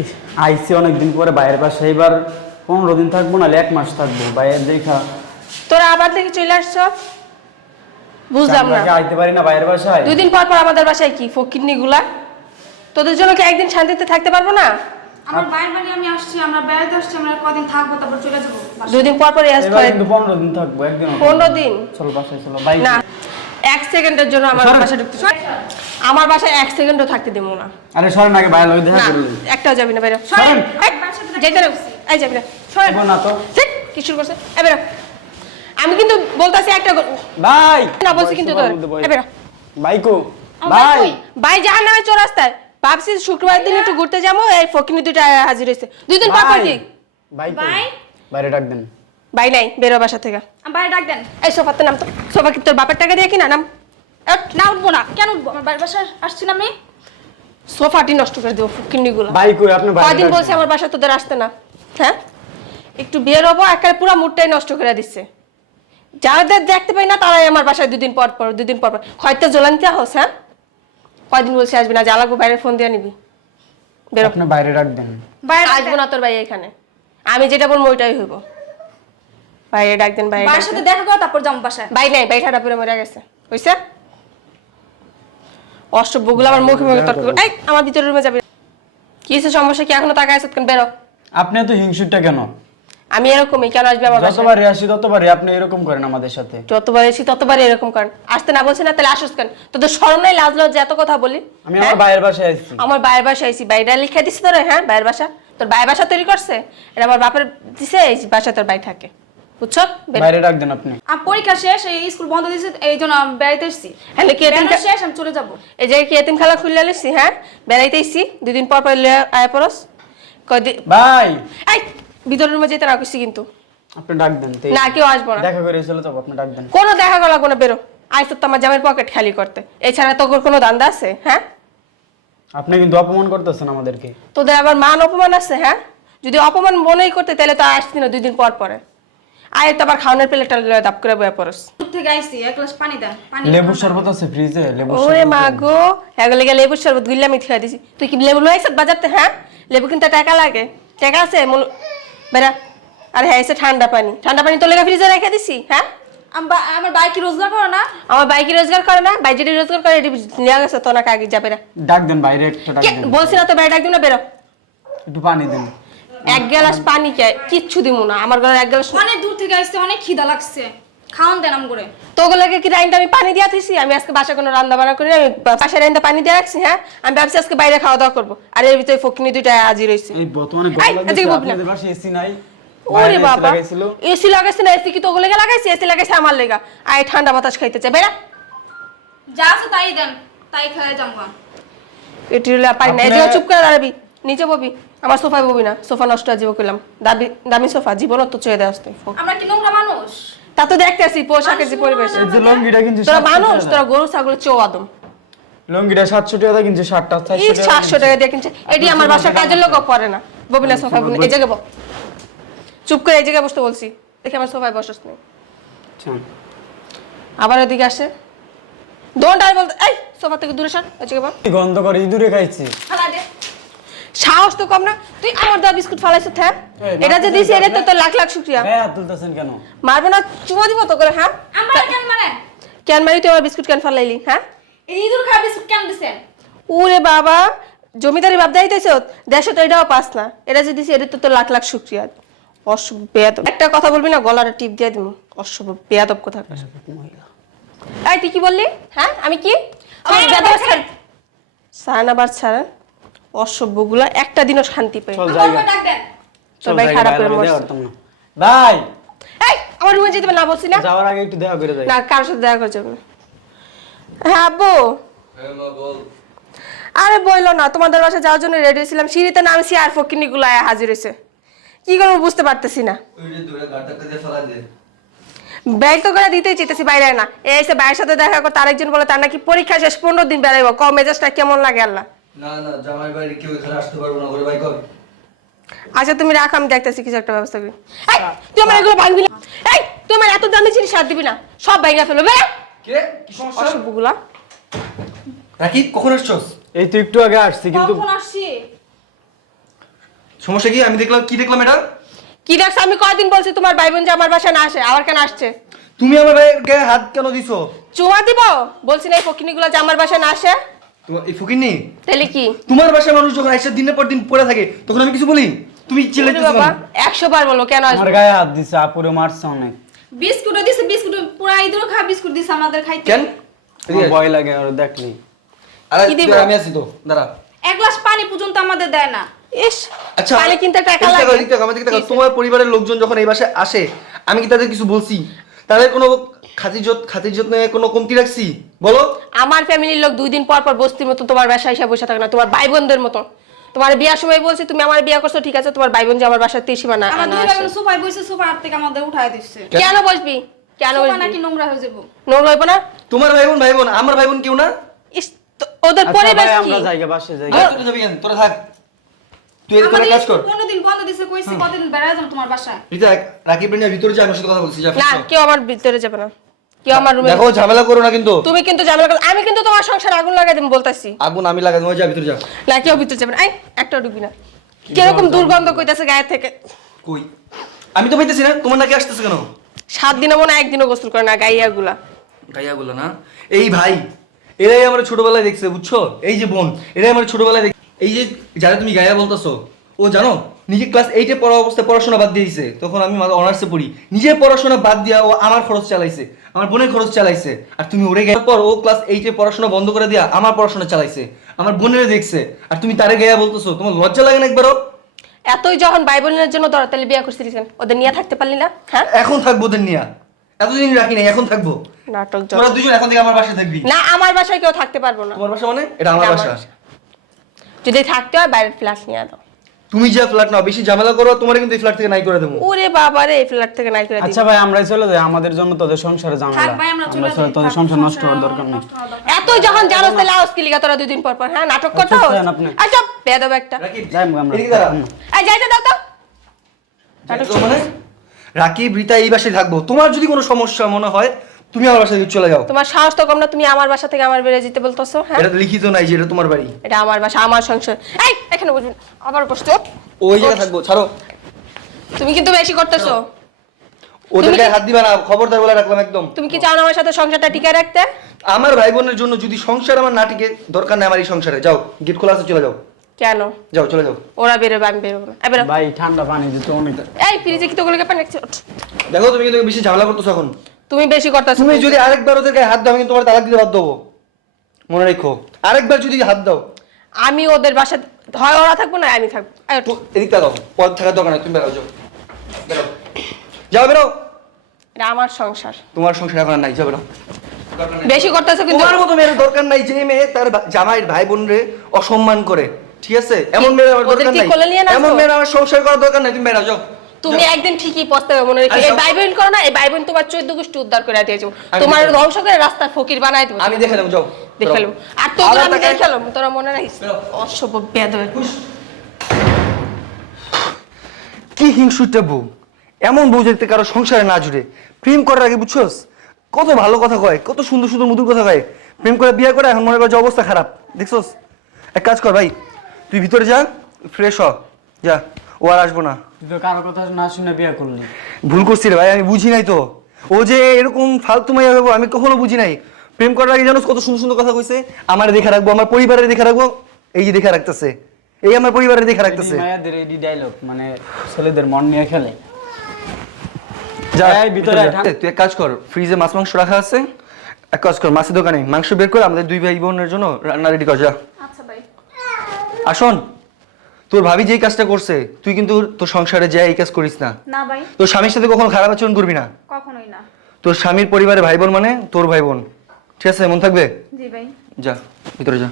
ইস, আইসি অনেকদিন পরে বাইরের পাশে এবার পনেরো দিন থাকব না এক মাস থাকব বাইরের দেখা। তোরা আবার থেকে চলে আসছ? বুঝলাম না। আইতে পারি না বাইরের বাসায়? দুই দিন পর পর আমাদের বাসায় কি ফকিরনি গুলা তোদের জন্য কি একদিন শান্তিতে থাকতে পারব না? আমার বাইরের বাড়ি আমি আসছি আমরা বেড়াতে আসছি আমরা কদিন থাকব তারপর চলে যাব। দুই দিন পর পর রেস্ট করে কিন্তু পনেরো দিন থাকব একদিন পনেরো দিন? চলো বাসায় চলো বাইক না এক সেকেন্ডের জন্য আমার বাসায় ঢুকতে আমার বাসায় এক সেকেন্ডও থাকতে দেবো না। আরে সরেন আগে বাইরে লই দেখা না করলেন একটাও যাবি না বেরো সরেন। যাইতে না এই যাবি না। সরেন! দেবো না তো। কি শুরু করছে? এ বেরো। আমি কিন্তু বলতাছি একটা ভাই! না বলছি কিন্তু তোর। এ বেরো। বাইকো ভাই ভাই! জাহান নামে চৌরাস্তায় ভাবছি শুক্রবার দিন একটু ঘুরতে যাব এই ফকিনি দুইটা হাজির হয়েছে দুই দিন পর পর কি? ভাই? বাইরে ডাক দেন। ভাই নাই বেরো বাসা থেকে। বাইরে ডাক দেন। এই সোফাতে নাম তো। সোফা কি তোর বাপের টাকা দিয়ে কিনা? নাম। না উঠবো না। কেন উঠবো? আমার বাড়ির বাসায় আসছি না আমি। সোফাটি নষ্ট করে দেবো ফকিনি গুলো বাইকো আপনি কয়দিন বলছে আমার বাসা তোদের আসতে না। হ্যাঁ? একটু বের হব একেবারে পুরো মুডটাই নষ্ট করে দিচ্ছে যাদের দেখতে পাই না তারাই আমার বাসায় দুদিন পর পর দুদিন পর পর। হয়তো জ্বলান্তি হোস হ্যাঁ? কয়দিন বলছে আসবি না জ্বালাবো বাইরে ফোন দিয়ে নিবি। বেরো। আপনি বাইরে দেন। বাইরে আসব না তোর ভাই এখানে। আমি যেটা বলব ওইটাই হইব। বাইরে ডাক দেন বাইরে ভাইয়ের সাথে দেখা করো তারপর যাব বাসায়। ভাই নাই ঠাডা পরে মরে গেছে। হইছে? আমার মুখে মুখে তর্ক এই আমার ভিতরে রুমে যাবে। কি হয়েছে সমস্যা কি? এখনও আছে কেন বেরো? আপনি এত কেন? আমি এরকমই কেন আসবি আমার বাসায়? আসি ততবারই আপনি এরকম করেন আমাদের সাথে। যতবার এসি ততবার এরকম করেন। আসতে না বলছি না তাহলে আসুস কেন? তোদের স্মরণ নাই লাজ লজ্জা এত কথা বলি আমি হ্যাঁ? আমার বাইরের বাসায় আসছি আমার বাইরের বাসা আইসি বাইরে লিখে দিছি তোর হ্যাঁ? বাইরের বাসা? তোর বাইরের বাসা তৈরি করছে? এটা আমার বাপের দিছে এই বাসা তোর বাই থাকে। বুঝছ? বাইরে ডাক দেন আপনি। আমার পরীক্ষা শেষ এই স্কুল বন্ধ দিয়েছে এই জন্য বেড়াইতে এসছি। হ্যাঁ কি এতিম শেষ আমি চলে যাব। এই যে কি এতিম খেলা খুললে লিসি হ্যাঁ? বেড়াইতে আইসি দুদিন পর পর আয় পরস ভাই এই ভিতরের রুমে যেতে না কিন্তু। আপনি ডাক দেন না কেউ আসব না। দেখা করে চলে যাব আপনি ডাক দেন। কোনো দেখা গেল কোনো বেরো। আইস তো আমার জামের পকেট খালি করতে। এছাড়া তোর কোনো দান্দা আছে হ্যাঁ? আপনি কিন্তু অপমান করতেছেন আমাদেরকে। তোদের আবার মান অপমান আছে হ্যাঁ? যদি অপমান মনেই করতে তাহলে তো আসছি না দুই দিন পর পরে। আয় তো আবার খাওয়ানোর প্লেটটা লয়ে দাপ করে বয়ে পড়স। থেকে আইসি এক গ্লাস পানি দেন পানি লেবুর শরবত আছে ফ্রিজে লেবুর ওরে মা গো এগুলো গেলে লেবুর শরবত গুল্লা আমি থিয়া দিছি। তুই কি লেবু লইছ বাজারতে হ্যাঁ? লেবু কিনতে টাকা লাগে। টাকা আছে মূল বেরা আরে হ্যাঁ এসে ঠান্ডা পানি। ঠান্ডা পানি তো লেগে ফ্রিজে রেখে দিছি হ্যাঁ? আমার বাইক কি রোজগার করো না? আমার বাইকে রোজগার করে না? বাইক যেটি রোজগার করে এটি নিয়ে গেছে তো না কাগে যাবে না ডাক দেন বাইরে একটা ডাক দেন। বলছি না তো বাইরে একদিন না বেরো। একটু পানি দেন। এক গ্লাস পানি কে কিচ্ছু দিব না আমার ঘরে এক গ্লাস অনেক দূর থেকে আসতে অনেক খিদা লাগছে। খাওন দেন আম করে। তোগুলোকে কি রাইনটা আমি পানি দিয়ে দিছি আমি আজকে বাসা কোনো রান্না বান্না করি আমি পাশে রাইনটা পানি দিয়ে রাখছি হ্যাঁ? আমি ভাবছি আজকে বাইরে খাওয়া দাওয়া করব। আর এর ভিতরে ফকিনি দুইটা আজি রয়েছে এই বর্তমানে আপনাদের বাসায় এসি নাই ওরে বাবা এসি লাগাইছে না এসি কি তোগুলোকে লাগাইছি? এসি লাগাইছে আমার লেগা। আই ঠান্ডা বাতাস খাইতে চাই বেড়া। যা আছে তাই দেন তাই খাওয়া যাব এটি হলে পারি না। এই যে চুপ করে দাঁড়াবি। নিচে ববি আমার সোফায় ববি না সোফা নষ্ট আজীব করলাম দাবি দামি সোফা জীবন তো চুয়ে দেওয়া আসতে। আমরা কি নোংরা মানুষ? তা তো দেখতে আসি পোশাকের যে পরিবেশ এই যে লঙ্গিটা কিন্তু তোরা মানুষ তোরা গরু ছাগলের চৌ আদম। লঙ্গিটা সাতশো টাকা কিন্তু শার্টটা এই চারশো টাকা সাতশো টাকা দিয়ে কিনছে। এটি আমার বাসার কাজের লোক পরে না। ববিনা সোফায় বলে এই জায়গায় বস। চুপ করে এই জায়গায় বসতে বলছি। দেখে আমার সোফায় বসস নেই। আচ্ছা। আবার এদিকে আসে। দোনটা আমি বলতে এই সোফা থেকে দূরে সর। এই জায়গায় বস। গন্ধ করে ইঁদুরে খাইছি। খালা দে। সাহস তো কম না। তুই আমার দেওয়া বিস্কুট ফালাইছ হ্যাঁ এই, এটা যে দিছি এটা তো? লাখ লাখ শুক্রিয়া। গায়ে হাত তুলতেছেন কেন? মারবো না চুমা দিব তো করে হ্যাঁ? আমরা কেন মানে কেন মারি তুই আমার বিস্কুট কেন ফালাইলি হ্যাঁ? এই ইঁদুর খাওয়া বিস্কুট কেন দিছেন? ওরে বাবা জমিদারি বাপ দাইতেছ দেশে তো এটাও পাস না। এটা যে দিছি এটা তো লাখ লাখ শুক্রিয়া। অশুভ বেয়াদব। একটা কথা বলবি না গলাটা টিপ দিয়ে দিব। অশুভ বেয়াদব কথা এই তুই কি বললি? হ্যাঁ আমি কি? আমার বেয়াদব ছাড় ছাড়েন আবার ছাড়েন। অসভ্যগুলা একটা দিনও শান্তি পাই চল ডাক তোর ভাই খারাপ করে মরছে। ভাই! এই আমার রুমে যেতে না বলছি না? যাওয়ার আগে একটু দেখা করে যাই। না কারোর সাথে দেখা করে যাবে। হ্যাঁ আব্বু। আরে বইলো না তোমাদের বাসায় যাওয়ার জন্য রেডি ছিলাম। সিঁড়িতে নামছি আর ফকিনি গুলো হাজির হয়েছে। কি করব বুঝতে পারতেছি না। ওই যে দূরে গাড়টা দিয়ে ফেলা দে ব্যাগ তো করে দিতেই চেতেছি বাইরে না। এই এসে ভাইয়ের সাথে দেখা করতে আরেকজন বলে তার নাকি পরীক্ষা শেষ পনেরো দিন বেড়াইব। কম মেজাজটা কেমন লাগে আল্লাহ। না না জামাই বাড়ি কেউ এখানে আসতে পারব না করে ভাই কর আচ্ছা তুমি রাখো আমি দেখতেছি কিছু একটা ব্যবস্থা করি। এই তুই আমার এগুলো ভাঙবি না। এই তুই আমার এত দামি জিনিস হাত দিবি না। সব ভাঙা কে? কি সমস্যা? অসভ্যগুলা। কখন আসছস? এই তো একটু আগে আসছি কিন্তু কখন আসছি? সমস্যা কি? আমি দেখলাম কি দেখলাম এটা? কি দেখছ? আমি কয়দিন বলছি তোমার ভাই বোন যে আমার বাসায় না আসে আবার কেন আসছে? তুমি আমার ভাইয়ের গায়ে হাত কেন দিছো? চুমা দিব? বলছি না এই পকিনিগুলো যে আমার বাসায় না আসে? তোমার এই ফকিনি তাহলে কি? তোমার বাসায় মানুষ যখন এসে দিনের পর দিন পড়ে থাকে তখন আমি কিছু বলি? তুমি বাবা কেন? একশো বার বলো কেন আমার আসবে গায়ে হাত দিছে আপুরে মারছে অনেক। বিস্কুটও দিছে বিস্কুট পুরা ইঁদুর খা বিস্কুট দিছে আমাদের খাইতে। কেন? ভয় লাগে আর দেখলি। আরে কি আমি আছি তো দাঁড়া। এক গ্লাস পানি পর্যন্ত আমাদের দেয় না। ইস আচ্ছা পানি কিনতে টাকা লাগে। তোমার পরিবারের লোকজন যখন এই বাসায় আসে আমি কি তাদের কিছু বলছি? তাদের কোনো খাতির যত খাতির যত্নে কোনো কমতি রাখছি? বলো। আমার ফ্যামিলির লোক দুই দিন পর পর বস্তির মতো তোমার বাসায় এসে বসে থাকে না তোমার ভাই বোনদের মতো। তোমার বিয়ার সময় বলছি তুমি আমার বিয়া করছ ঠিক আছে তোমার ভাই বোন যে আমার না আমার দুই ভাই সোফায় বসে সোফা হাত থেকে আমাদের উঠায় দিচ্ছে। কেন? বসবি? কেন বসবি? নাকি নোংরা হয়ে যাব। নোংরা হইব না? তোমার ভাই বোন ভাই বোন আমার ভাই বোন কেউ না? ওদের আচ্ছা পরিবেশ কি? আমরা জায়গা বাসে যাই আরে তোরা যাবি কেন? তোরা থাক। তুই কাজ কর। বন্ধ দিছে কইছে বেড়ায় যাব তোমার বাসায়। রিতা রাকিব নিয়ে ভিতরে যা আমার সাথে কথা বলছি যা না কেউ আমার ভিতরে যাবে না। কেউ আমার রুমে দেখো ঝামেলা করো না কিন্তু। তুমি কিন্তু ঝামেলা করো আমি কিন্তু তোমার সংসারে আগুন লাগাই দেবো বলতাছি। আগুন আমি লাগাই তোমার যা ভিতরে যা। না কেউ ভিতরে যাবে আই একটা ঢুকবি না। কীরকম দুর্গন্ধ কইতাছে গায়ে থেকে। কই? আমি তো পাইতেছি না তোমার নাকি আসতেছে কেন? সাত দিনে মনে হয় একদিনও গোসল করে না গাইয়াগুলা। না? এই ভাই এরাই আমার ছোটবেলায় দেখছে বুঝছ? এই যে বোন এরাই আমার ছোটবেলায় দেখ এই যে যারা তুমি গায়া বলতেছো ও জানো নিজে ক্লাস এইটে পড়া অবস্থায় পড়াশোনা বাদ দিয়ে দিছে। তখন আমি অনার্সে পড়ি। নিজের পড়াশোনা বাদ দিয়া ও আমার খরচ চালাইছে। আমার বোনের খরচ চালাইছে। আর তুমি ওরে গেয়ার পর ও ক্লাস এইটে পড়াশোনা বন্ধ করে দিয়া আমার পড়াশোনা চালাইছে। আমার বোনের দেখছে। আর তুমি তারে গায়া বলতেছো তোমার লজ্জা লাগে না একবারও? এতই যখন ভাই বোনের জন্য দরদ তাহলে বিয়ে করছিলিস কেন? ওদের নিয়ে থাকতে পারলি না? হ্যাঁ? এখন থাকব ওদের নিয়া। এতদিন রাখি নাই এখন থাকব। নাটক যত। তোরা দুজন এখন থেকে আমার বাসায় থাকবি। না আমার বাসায় কেউ থাকতে পারব না। তোমার বাসা মানে? এটা আমার বাসা। বাসা। যদি থাকতে হয় বাইরের ফ্ল্যাট নিয়ে দাও তুমি যা ফ্ল্যাট নাও বেশি ঝামেলা করো তোমার কিন্তু এই ফ্ল্যাট থেকে নাই করে দেবো ওরে বাবা রে এই ফ্ল্যাট থেকে নাই করে দিবি আচ্ছা ভাই আমরাই চলে যাই আমাদের জন্য তোদের সংসারে থাক ভাই আমরা চলে যাই তোদের সংসার নষ্ট হওয়ার দরকার নেই এতই যখন জানোস তাহলে আওস কি লিগা তোরা দুই দিন পর পর হ্যাঁ নাটক করতে। আচ্ছা বেদব একটা যাই আমরা এদিকে দাঁড়া। এই যাইতে দাও তো নাটক তো মানে রাকিব রিতা এই বাসায় থাকব তোমার যদি কোনো সমস্যা মনে হয় তুমি আমার বাসায় চলে যাও। তোমার সাহস তো কম না তুমি আমার বাসা থেকে আমার বেড়ে যেতে বলতেছো হ্যাঁ? এটা তো লিখিত নাই যে এটা তোমার বাড়ি। এটা আমার বাসা আমার সংসার। এই এখানে বুঝবি না। আবার কষ্ট ওই জায়গায় থাকব ছাড়ো। তুমি কিন্তু বেশি করতেছো। ওদের তুমি গায়ে কি- হাত দিবা না খবরদার বলে রাখলাম একদম। তুমি কি চাও আমার সাথে সংসারটা টিকায় রাখতে? আমার ভাই বোনের জন্য যদি সংসার আমার নাটিকে দরকার নেই আমার এই সংসারে। যাও গেট খোলা আছে চলে যাও। কেন? যাও চলে যাও। ওরা বেরোবে আমি বেরোবো না। এই বেরো। ভাই ঠান্ডা পানি দিতে অনেক এই ফ্রিজে কি তো গুলোকে পানি দেখো তুমি কিন্তু বেশি ঝামেলা করতেছো এখন। তুমি বেশি করতেছো তুমি যদি আরেকবার ওদের গায়ে হাত দাও আমি কিন্তু তোমার তালাক দিতে বাধ্য হব। মনে রেখো। আরেকবার যদি হাত দাও। আমি ওদের বাসা হয় ওরা থাকব না আমি থাকব। এই ওঠ। তো এদিক তাকাও পদ থাকার দরকার নাই তুমি বেরাও যাও। যাও বেরাও এটা আমার সংসার। তোমার সংসার এখন আর নাই যাও নাই। বেশি করতেছো কিন্তু তোমার মতো মেয়ের দরকার নাই যে মেয়ে তার জামাইয়ের ভাই বোন রে অসম্মান করে। ঠিক আছে? এমন মেয়ের আমার দরকার নাই? এমন মেয়ের আমার সংসার করার দরকার নাই তুমি বেরাও যাও। তুমি একদিন ঠিকই পস্তাবে মনে রেখো এই সব- ভাই বোন করো না এই ভাই বোন তোমার চোদ্দ গোষ্ঠী উদ্ধার করে দিয়েছ তোমার ধ্বংস করে রাস্তার ফকির বানাই দেবো। আমি দেখে নেব যাও। দেখে নেব। আর আমি তাকায়- দেখে নেব, তোরা মনে রাখিস? অসভ্য বেয়াদব কি হিংসুটে বউ? এমন বউ যেতে কারও সংসারে না জুড়ে। প্রেম করার আগে বুঝছস? কত ভালো কথা কয় কত সুন্দর সুন্দর মধুর কথা কয়। প্রেম করে বিয়ে করে এখন মনে কর যে অবস্থা খারাপ। দেখছস? এক কাজ কর ভাই তুই ভিতরে যা ফ্রেশ হ যা। ও আর আসব না। তুই তো কারও কথা না শুনে বিয়ে করলি। ভুল করছি রে ভাই আমি বুঝি নাই তো। ও যে এরকম ফালতু মাইয়া হব আমি কখনো বুঝি নাই। প্রেম করার আগে জানোস কত সুন্দর সুন্দর কথা কইছে? আমার দেখে রাখব আমার পরিবারের দেখে রাখব এই যে দেখে রাখতেছে। এই আমার পরিবারের দেখে রাখতেছে। মায়াদের এই ডায়লগ মানে ছেলেদের মন নিয়ে খেলে। যা ভিতরে তুই এক কাজ কর ফ্রিজে মাছ মাংস রাখা আছে। এক কাজ কর মাছের দোকানে মাংস বের করে আমাদের দুই ভাই বোনের জন্য রান্না রেডি কর যা। আচ্ছা ভাই আসুন। তোর ভাবি যেই কাজটা করছে তুই কিন্তু তোর সংসারে যা এই কাজ করিস না। না ভাই। তোর স্বামীর সাথে কখনো খারাপ আচরণ করবি না? কখনোই না। তোর স্বামীর পরিবারে ভাই বোন মানে তোর ভাই বোন ঠিক আছে মন থাকবে? জি ভাই। যা ভিতরে যা।